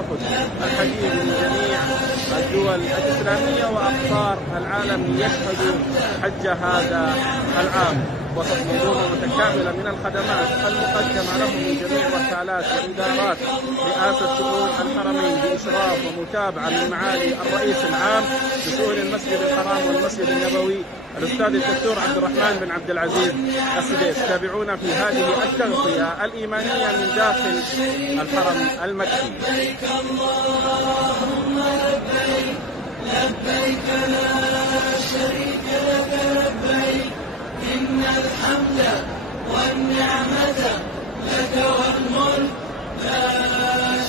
الوافد الحقيقي من جميع الدول الإسلامية وأقطار العالم ليشهدوا حج هذا العام، وسط منظومة متكاملة من الخدمات المقدمة لهم من جميع وكالات وإدارات رئاسة شؤون الحرمين بإشراف ومتابعة من معالي الرئيس العام لشؤون المسجد الحرام والمسجد النبوي الأستاذ الدكتور عبد الرحمن بن عبد العزيز السديس. تابعونا في هذه التغطية الإيمانية من داخل الحرم المكي. لبيك اللهم لبيك، لبيك لا شريك لك لبيك، إن الحمد والنعمة لك والملك لا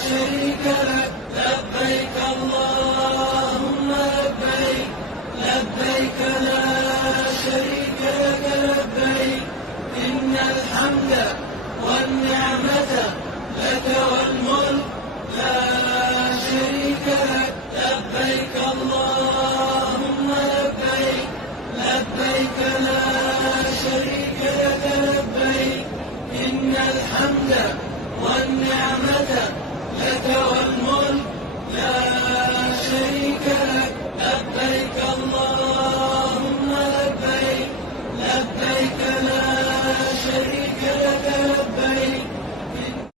شريك لك. لبيك اللهم لبيك، لبيك لا شريك لك لبيك، إن الحمد والنعمة لك والملك لا